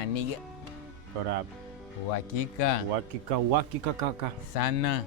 Maniga. Korab. Uhakika kaka. Sana.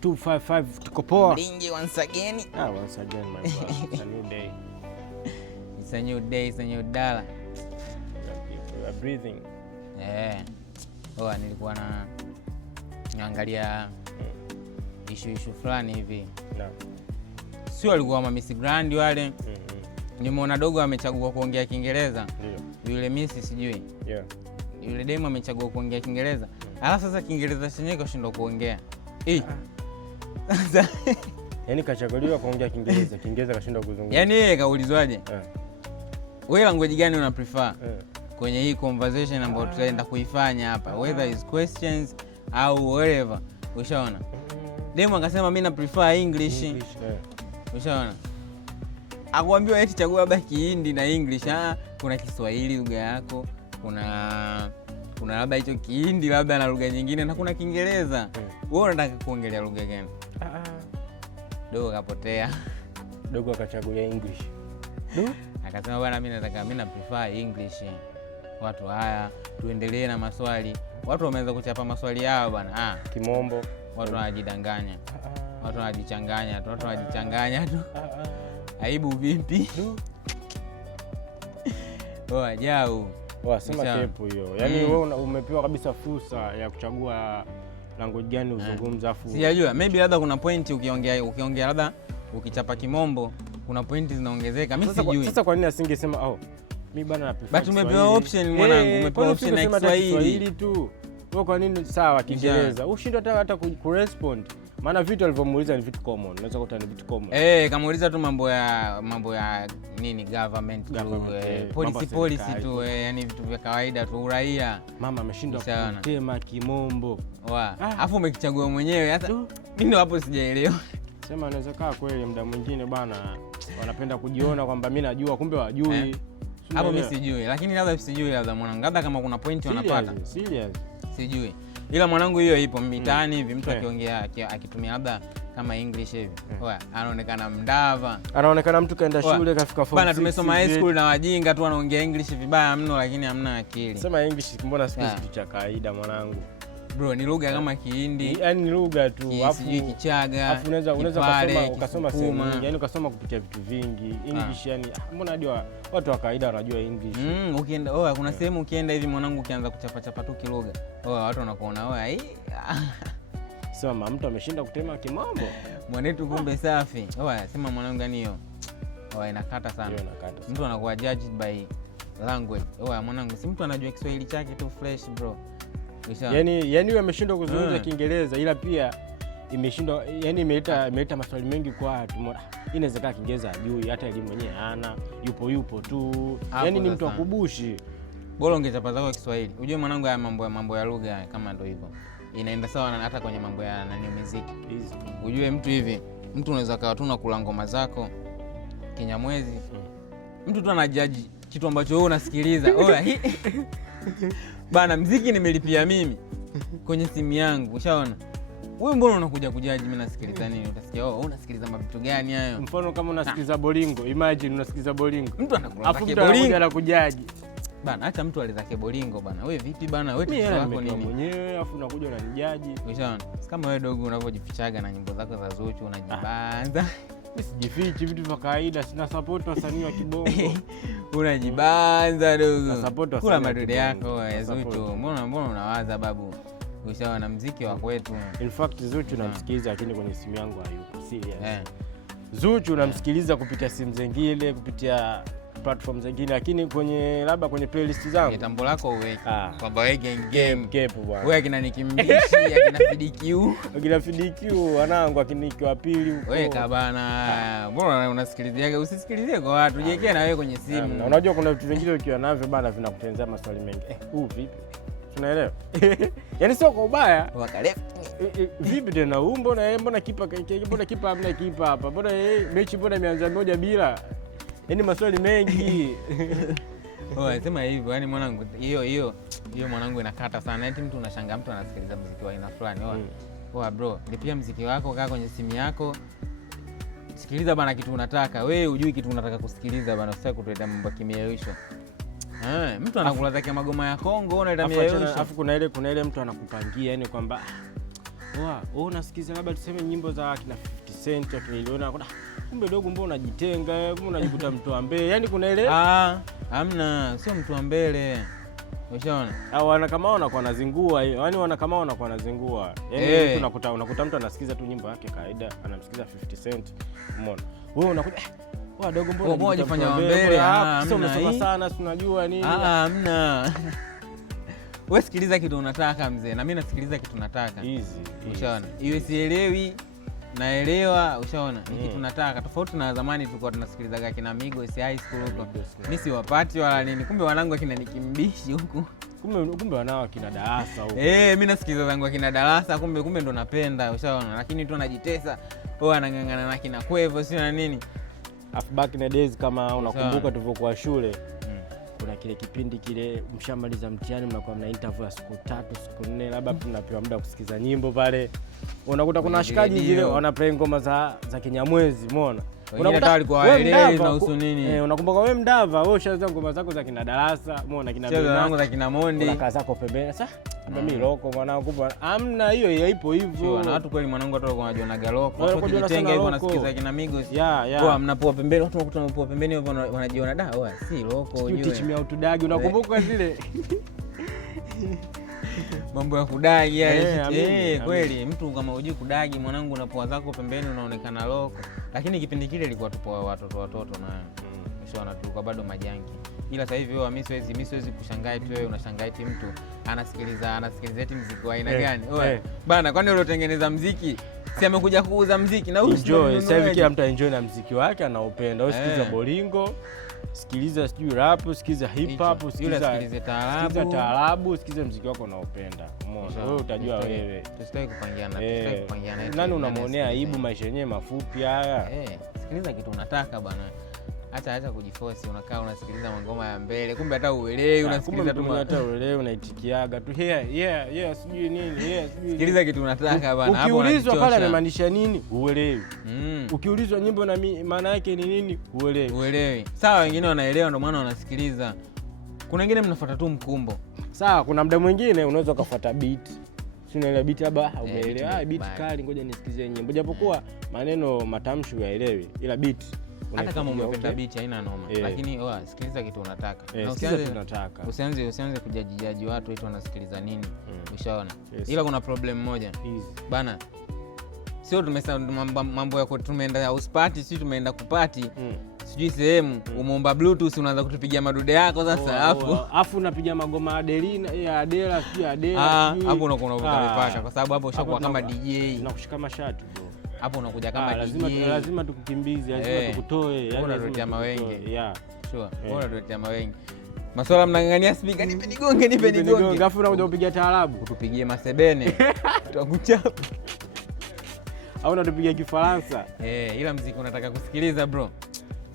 255 tuko poa. Mlingi once again. Once again my brother. It's a new day. It's a new day, it's a new dollar. We are breathing. Nilikuwa naangalia issue fulani hivi. Sio alikuwa Miss Grand wale. Nimeona dogo amechagua kuongea Kiingereza. Yule Miss sijui. Yule demo amechagua kuongea Kiingereza. Alafu sasa Kiingereza chenyewe kashindwa kuongea. Yaani kachaguliwa kuongea Kiingereza, Kiingereza kashindwa kuzungumza. Yaani yeye kaulizwaje? Wewe language gani una prefer? Kwenye hii conversation ambayo tutaenda kuifanya hapa, whether is questions au whatever. Ushaona? Demo akasema mimi na prefer English. Ushaona? Akwambiwa eti chagua labda Kihindi na English. Kuna Kiswahili lugha yako, kuna labda hicho Kihindi labda na lugha nyingine, na kuna Kiingereza. Wewe unataka kuongelea lugha gani? Dogo kapotea. Dogo akachagulia English. Akasema bwana mimi na prefer English. Watu haya, tuendelee na maswali. Watu wameanza kuchapa maswali yao bwana. Kimombo. Watu wanajidanganya. Watu wanajichanganya tu. Aibu vipi? Ajau. Sema kepu hiyo. Yaani wewe umepewa kabisa fursa ya kuchagua language gani uzungumza afu. Sijajua, maybe labda kuna point ukiongea labda ukichapa Kimombo kuna point zinaongezeka. Mimi sijui. Sasa kwa nini asingesema mimi bana na prefer. But umepewa option mwanangu, umepewa option ya Kiswahili tu. Wewe kwa nini sawa Kiingereza? Ushindwe hata kurespond. Maana vitu alivyomuuliza ni vitu common. Unaweza kuta ni vitu common. Kamuuliza tu mambo ya nini government policy tu, yani vitu vya kawaida tu, uraia. Mama ameshindwa kutema Kimombo. Alafu umekichagua mwenyewe. Hata mimi ndio hapo sijaelewa. Sema anaweza kaa kweli muda mwingine bana wanapenda kujiona kwamba mimi najua kumbe wajui. Hapo mimi sijui, lakini labda mwanangu, labda kama kuna point wanapata. Serious. Sijui. Ila mwanangu hiyo ipo mitaani hivi, mtu akiongea akitumia labda kama English hivi. Anaonekana mdava. Anaonekana mtu kaenda shule kafika form 6. Bana tumesoma high school na wajinga tu wanaongea English vibaya mno, lakini hamna akili. Sema English mbona siku kitu cha kawaida mwanangu. Bro, ni lugha kama Kihindi. Yaani ni lugha tu. Sijui Kichaga. Alafu unaweza ukasoma sehemu nyingi. Yaani ukasoma kupitia vitu vingi. English yani mbona hadi watu wa kawaida wanajua English. Ukienda kuna sehemu ukienda hivi mwanangu ukianza kuchapa tu kilugha. Watu wanakuona sema mtu ameshinda kutema Kimombo. Mwanetu kumbe safi. Sema mwanangu gani hiyo? Inakata sana. Mtu anakuwa judged by language. Mwanangu si mtu anajua Kiswahili chake tu fresh bro. Yaani yeye ameshindwa kuzungumza Kiingereza ila pia imeshindwa, yani imeleta maswali mengi kwa watu. Inawezekana Kiingereza hajui, hata elimu mwenyewe hana, yupo tu. Yaani ni mtu akubushi. Bora ungechapa zako Kiswahili. Unajue mwanangu haya mambo ya lugha kama ndio hivyo. Inaenda sawa hata kwenye mambo ya muziki. Unajue mtu hivi, mtu unaweza kawa tu unakula ngoma zako Kinyamwezi. Mtu tu anajaji kitu ambacho wewe unasikiliza. Bana muziki nimelipia mimi kwenye simu yangu. Ushaona? Wewe mbona unakuja kujaji mimi nasikiliza nini? Utasikia unasikiliza vitu gani hayo? Mfano kama unasikiliza Bolingo, imagine unasikiliza Bolingo. Mtu anakula Bolingo anakujaji. Bana acha mtu alizake Bolingo bana. Wewe vipi bana? Wewe tatizo lako nini? Mwenyewe afu unakuja unanijaji. Ushaona? Kama wewe dogo unavyojifichaga na nyimbo zako za Zuchu unajibanza. Sijifichi, vitu vya kawaida, sina support wasanii wa Kibongo. Unajibanza dogo. Na support wasanii. Kula madude yako ya Zuchu. Mbona unawaza babu? Ushaona muziki wa kwetu. In fact Zuchu namsikiliza lakini kwenye simu yangu hayupo. Serious. Zuchu namsikiliza kupitia simu zingine, kupitia platform zingine, lakini labda kwenye playlist zangu. Tambo lako uweke. Kwamba wewe game kepu bwana. Wewe akina Nikimbishi, akina FDQ. Akina FDQ wanangu akiniki wa pili huko. Wewe kabana. Mbona unasikiliziaga? Usisikilizie kwa watu. Jiwekea na wewe kwenye simu. Unajua kuna vitu vingine ukiwa navyo bana vinakutenzea maswali mengi. Vipi? Tunaelewa. Yaani sio kwa ubaya. Vipi tena mbona kipa hamna kipa hapa? Mbona mechi imeanza 1-0? Yaani maswali mengi. Sema hivyo, yani mwanangu hiyo mwanangu inakata sana. Eti mtu unashangaa mtu anasikiliza muziki wa aina fulani. Bro, lipia muziki wako, kaa kwenye simu yako. Sikiliza bana kitu unataka. Wewe hujui kitu unataka kusikiliza bana, usitaki kutuletea mambo ya kimiaisho. Mtu anakula zake magoma ya Kongo unaita mieyusha. Alafu kuna ile mtu anakupangia yani kwamba wewe unasikiza labda tuseme nyimbo za kina 50 Cent akiliona kumbe dogo mbona unajitenga, mbona unajikuta mtu wa mbele. Yani kuna ile hamna, sio mtu wa mbele. Ushaona? Au wana kama wanakuwa nazingua, yani wana kama wanakuwa nazingua. Yani mtu unakuta mtu anasikiza tu nyimbo yake kawaida, anamsikiza 50 Cent. Umeona? Wewe unakuja wewe dogo mbona unajifanya wa mbele? Sio umesoma sana, tunajua nini. Hamna. Wewe sikiliza kitu unataka mzee, na mimi nasikiliza kitu nataka. Easy. Ushaona? Iwe sielewi, naelewa, ushaona? Ni kitu nataka. Tofauti na zamani tulikuwa tunasikiliza kina Migos high school huko. Mimi si wapati wala nini. Kumbe wanangu akina nikimbishi huko. Kumbe wanao akina darasa huko. Mimi nasikiliza zangu akina darasa, kumbe ndo napenda, ushaona? Lakini tu anajitesa, anang'ang'ana na kina Kwevo sio na nini. Back in the days kama unakumbuka tulivyokuwa shule. Kuna kile kipindi kile mshamaliza mtihani mnakuwa mna interview ya siku 3 siku 4 labda tunapewa muda kusikiza nyimbo pale. Unakuta kuna washikaji zile wanaplay ngoma za Kinyamwezi, umeona? Unakuta walikuwa waelewi na husu nini. Unakumbuka wewe Mdava, wewe ushaanza ngoma zako za kina Darasa, umeona kina Bina za kina Mondi. Unakaa zako pembeni. Sasa mimi loko mwanangu kubwa. Hamna hiyo haipo hivyo. Na watu kweli mwanangu hata walikuwa wanajiona galoko. Watu wakijitenga hivyo wanasikiza kina Migos. Kwa mnapoa pembeni, watu wanakuta mnapoa pembeni hivyo wanajiona si loko ujue. Teach me how to dagi, unakumbuka zile? Mambo ya kudagi kweli mtu kama hujui kudagi mwanangu unapoa zako pembeni unaonekana loko. Lakini kipindi kile ilikuwa tupo watoto na mshona tulikuwa bado majangi. Ila sasa hivi mimi siwezi kushangaa eti wewe unashangaa eti mtu anasikiliza eti muziki wa aina gani? Bana, kwani uliotengeneza muziki si amekuja kuuza muziki na enjoy. Sasa hivi kila mtu enjoy na muziki wake anaupenda. Wewe sikiza bolingo, sikiliza sijui rap, sikiliza hip hop, sikiliza taarabu, sikiliza muziki wako unaopenda. Umeona? Wewe utajua wewe. Tusitaki kupangiana, nani unamuonea aibu? Maisha yenyewe mafupi haya. Sikiliza kitu unataka bwana. Acha kujiforce, unakaa unasikiliza ngoma ya mbele, kumbe hata uelewi, unasikiliza tu hata uelewi, unaitikiaga tu sijui nini, sijui. Sikiliza kitu unataka bwana, hapo ukiulizwa pale amemaanisha nini, uelewi. Ukiulizwa nyimbo na maana yake ni nini, uelewi. Sawa, wengine wanaelewa ndio maana wanasikiliza. Kuna wengine mnafuata tu mkumbo. Sawa, kuna muda mwingine unaweza kufuata beat. Sio ile beat labda umeelewa, beat kali, ngoja nisikize nyimbo. Japokuwa maneno matamshi uyaelewi, ila beat hata kama umependa beat haina noma. Lakini sikiliza kitu unataka. Na usianze kujaji watu eti wanasikiliza nini. Ushaona? Ila kuna problem moja. Bana. Sio mambo yako tumeenda house party, sio tumeenda kupati. Sijui sehemu umeomba bluetooth unaanza kutupigia madude yako sasa afu unapiga magoma Adelina Adela sijui Adela. Hapo unakuwa unapaka kwa sababu hapo ushakuwa kama DJ. Unakushika mashati bro. Hapo unakuja kama DJ. Lazima tukukimbize, lazima tukutoe, yani unatuletea mawenge. Sure. Unatuletea mawenge. Maswala mnang'ang'ania speaker, nipe nigonge. Alafu unakuja kupiga taarabu, utupigie masebene. Tutakuchapa. Au unatupigia Kifaransa. Ila muziki unataka kusikiliza bro.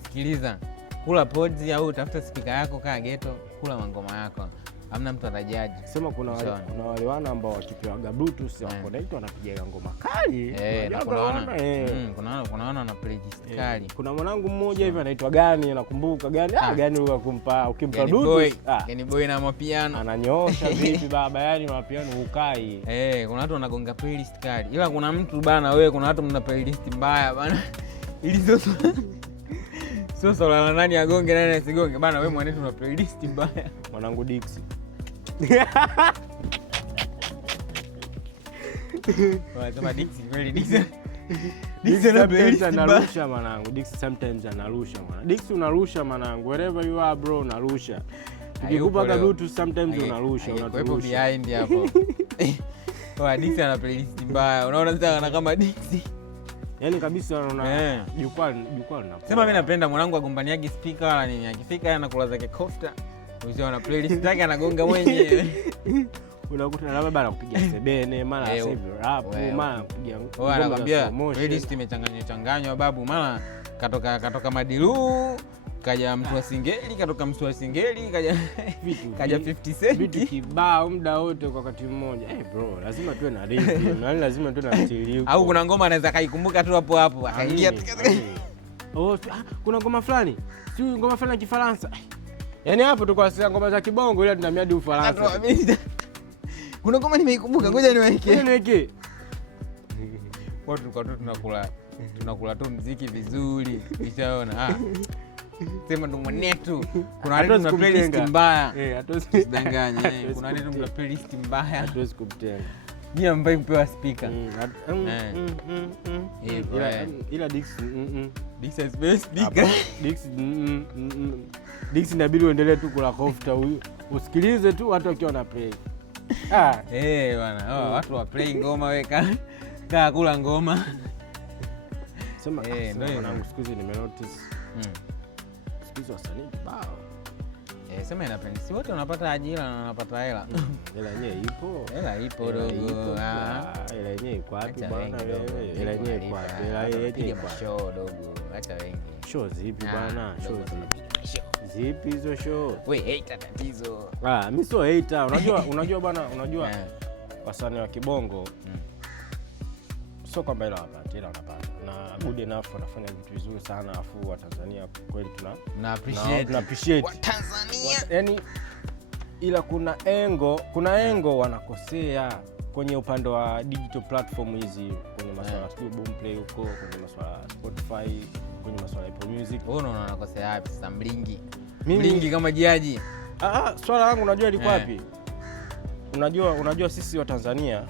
Sikiliza. Kula pods au tafuta speaker yako kaa ghetto, kula mangoma yako. Hamna mtu atajaji. Sema kuna wale wana ambao wakipewa bluetooth wako naitwa wanapiga ngoma kali. Kuna wana na playlist kali. Kuna mwanangu mmoja hivi anaitwa Gani, nakumbuka Gani. Gani ukimpa bluetooth. Gani boy na mapiano. Ananyoosha vipi baba, yani mapiano ukai. Kuna watu wanagonga playlist kali. Ila kuna mtu bana wewe, kuna watu mna playlist mbaya bana. Ili sio swala la nani agonge nani asigonge bana, wewe mwanetu una playlist mbaya. Mwanangu Dix. Wanasema Dix kweli Dix. Dix anarusha mwanangu. Dix sometimes anarusha mwanangu. Dix unarusha mwanangu. Wherever you are bro unarusha. Ukikupa bluetooth sometimes unarusha. Unapo behind hapo. Dix ana playlist mbaya. Unaona sasa kama Dix. Yaani kabisa unaona jukwaa linapo. Sema mimi napenda mwanangu agombaniagi speaker wala nini. Akifika anakula zake kofta. Usiona playlist yake anagonga mwenyewe. Unakuta labda bana kupiga sebene, mara sasa hivi rap, mara kupiga ngoma. Anakuambia playlist imechanganywa babu, mara katoka Madilu, kaja mtu wa Singeli, katoka mtu wa Singeli, kaja 50 Cent. Vitu kibao muda wote kwa wakati mmoja. Bro, lazima tuwe na rhythm, na lazima tuwe na style. Au kuna ngoma anaweza kaikumbuka tu hapo akaingia. Kuna ngoma fulani. Sio ngoma fulani ya Kifaransa. Yaani hapo tulikuwa tunasikia ngoma za kibongo ila tunamia hadi Ufaransa. Kuna ngoma nimeikumbuka, ngoja niweke. Kwa tulikuwa tu tunakula tu muziki vizuri. Nishaona. Sema ndo mwanetu. Kuna wale tuna playlist mbaya. Usidanganye. Kuna wale tuna playlist mbaya. Hatuwezi kumtenga. Ni ambaye mpewa speaker. Ila Dix is best speaker. Dix inabidi uendelee tu kula kofta huyu. Usikilize tu watu wakiwa na play. Bwana, watu wa play ngoma weka. Kaa kula ngoma. Sema ndio mwanangu siku hizi nimenotice. Siku hizi wasanii kibao. Sema inapenda. Si wote wanapata ajira na wanapata hela. Hela yenyewe ipo. Hela ipo dogo. Hela yenyewe iko wapi bwana wewe? Hela yenyewe iko wapi? Hela yenyewe iko show dogo. Acha wengi. Show zipi bwana? Show zipi hizo show? Wewe hater tatizo. Mimi sio hater. Unajua bwana, wasanii wa kibongo sio kwamba ila wapata, ila wanapata. Na good enough wanafanya vitu vizuri sana, afu wa Tanzania kweli tuna appreciate. Wa Tanzania. Yaani ila kuna engo wanakosea kwenye upande wa digital platform hizi, kwenye masuala ya Boomplay huko, kwenye masuala ya Spotify, kwenye masuala ya Apple Music. Wewe unaona wanakosea wapi sasa Mlingi kama jaji? Swala langu unajua liko wapi? Unajua sisi wa Tanzania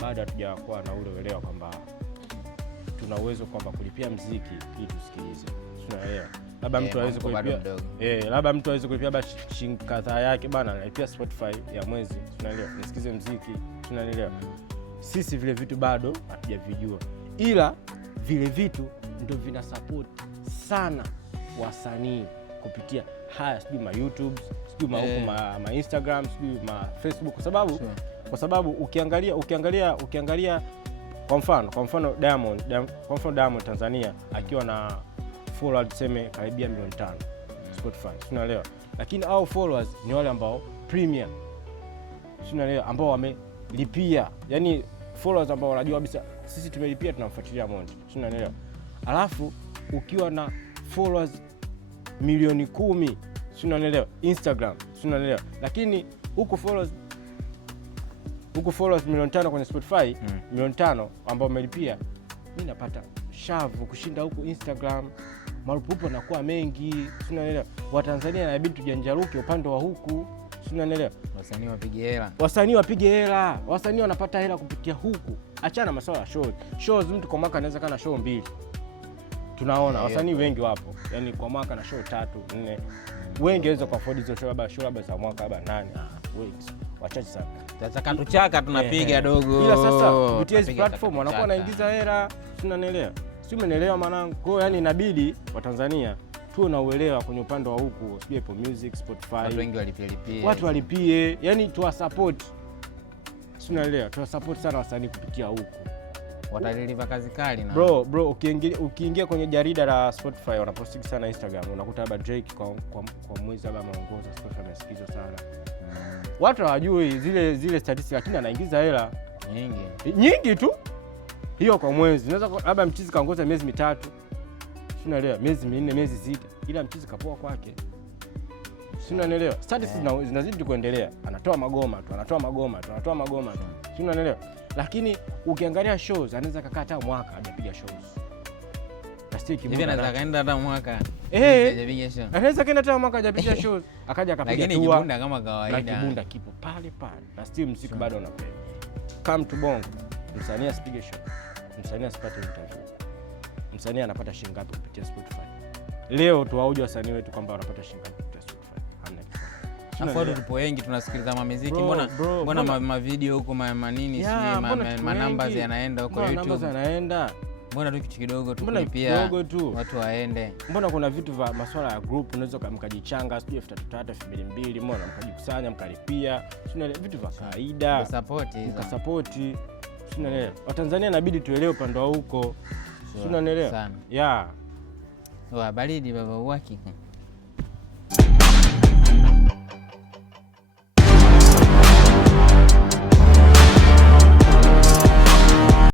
bado hatujakuwa na ule uelewa kwamba tuna uwezo kwamba kulipia muziki ili tusikilize. Tunaelewa. Labda mtu aweze kulipia labda mtu aweze kulipia shilingi kadhaa yake bana, analipia Spotify ya mwezi. Tunaelewa. Nisikize muziki. Tunaelewa. Sisi vile vitu bado hatujavijua. Ila vile vitu ndio vina support sana wasanii kupitia haya sijui ma YouTube, sijui ma Instagram, sijui ma Facebook kwa sababu ukiangalia kwa mfano Diamond Tanzania akiwa na followers tuseme karibia 500,000 Spotify, tunaelewa. Lakini hao followers ni wale ambao premium, tunaelewa, ambao wamelipia. Yaani followers ambao wanajua kabisa sisi tumelipia tunamfuatilia Monty, tunaelewa. Alafu ukiwa na followers milioni 10, tunaelewa, Instagram, tunaelewa. Lakini huko followers milioni 5 kwenye Spotify, milioni 5 ambao umelipia, mimi napata shavu kushinda huko Instagram. Marupupo yanakuwa mengi, tunaelewa. Watanzania inabidi tujanjaruke upande wa huku, tunaelewa. Wasanii wapige hela. Wasanii wanapata hela kupitia huku. Achana masuala ya shows. Mtu kwa mwaka anaweza kana show 2. Tunaona wasanii wengi wapo. Yaani kwa mwaka na show 3, 4. Wengi waweza kuafford hizo show labda za mwaka labda 8. Wengi wachache sana. Tuchaka tunapiga dogo. Ila sasa kupitia hizo platform wanakuwa wanaingiza hela, tunaelewa. Si umeelewa mwanangu? Kwa hiyo yani inabidi wa Tanzania tuwe na uelewa kwenye upande wa huku, sio Apple Music, Spotify. Watu walipie, yani tuwa support. Tunaelewa, tuwa support sana wasanii kupitia huku. Watadeliver kazi kali na. Bro, ukiingia kwenye jarida la Spotify wanaposti sana Instagram, unakuta labda Drake kwa mwezi labda anaongoza Spotify amesikizwa sana. Watu hawajui zile statistics, lakini anaingiza hela nyingi tu. Hiyo kwa mwezi. Unaweza labda mchizi kaongoza miezi 3. Tunaelewa, miezi 4, miezi 6. Ila mchizi kapoa kwake. Tunaelewa. Statistics zinazidi kuendelea. Anatoa magoma tu. Tunaelewa. Lakini ukiangalia shows anaweza kakaa hata mwaka hajapiga shows. Hivi anaweza kaenda hata mwaka. Anaweza kaenda hata mwaka hajapiga shows. Akaja akapiga tour. Lakini Kibunda kama kawaida. Na Kibunda kipo pale. Na still muziki bado unapenda. Come to Bongo. Msanii asipige show. Msanii asipate interview. Msanii anapata shilingi ngapi kupitia Spotify? Leo tuwauje wasanii wetu kwamba wanapata shilingi ngapi kupitia Spotify? Hamna kitu. Afu tupo wengi tunasikiliza muziki. Mbona ma video huko manini sijui ma numbers yanaenda huko YouTube. Numbers yanaenda. Mbona tu kitu kidogo tu kulipia watu waende. Mbona kuna vitu vya masuala ya group unaweza mkajichanga sijui 3,300, 2,200, mbona mkajikusanya mkalipia. Tunaelewa vitu vya kawaida. Support. Tunaelewa. Watanzania inabidi tuelewe upande wa huko. Tunaelewa. Sana. Yeah. Baridi baba uhakika.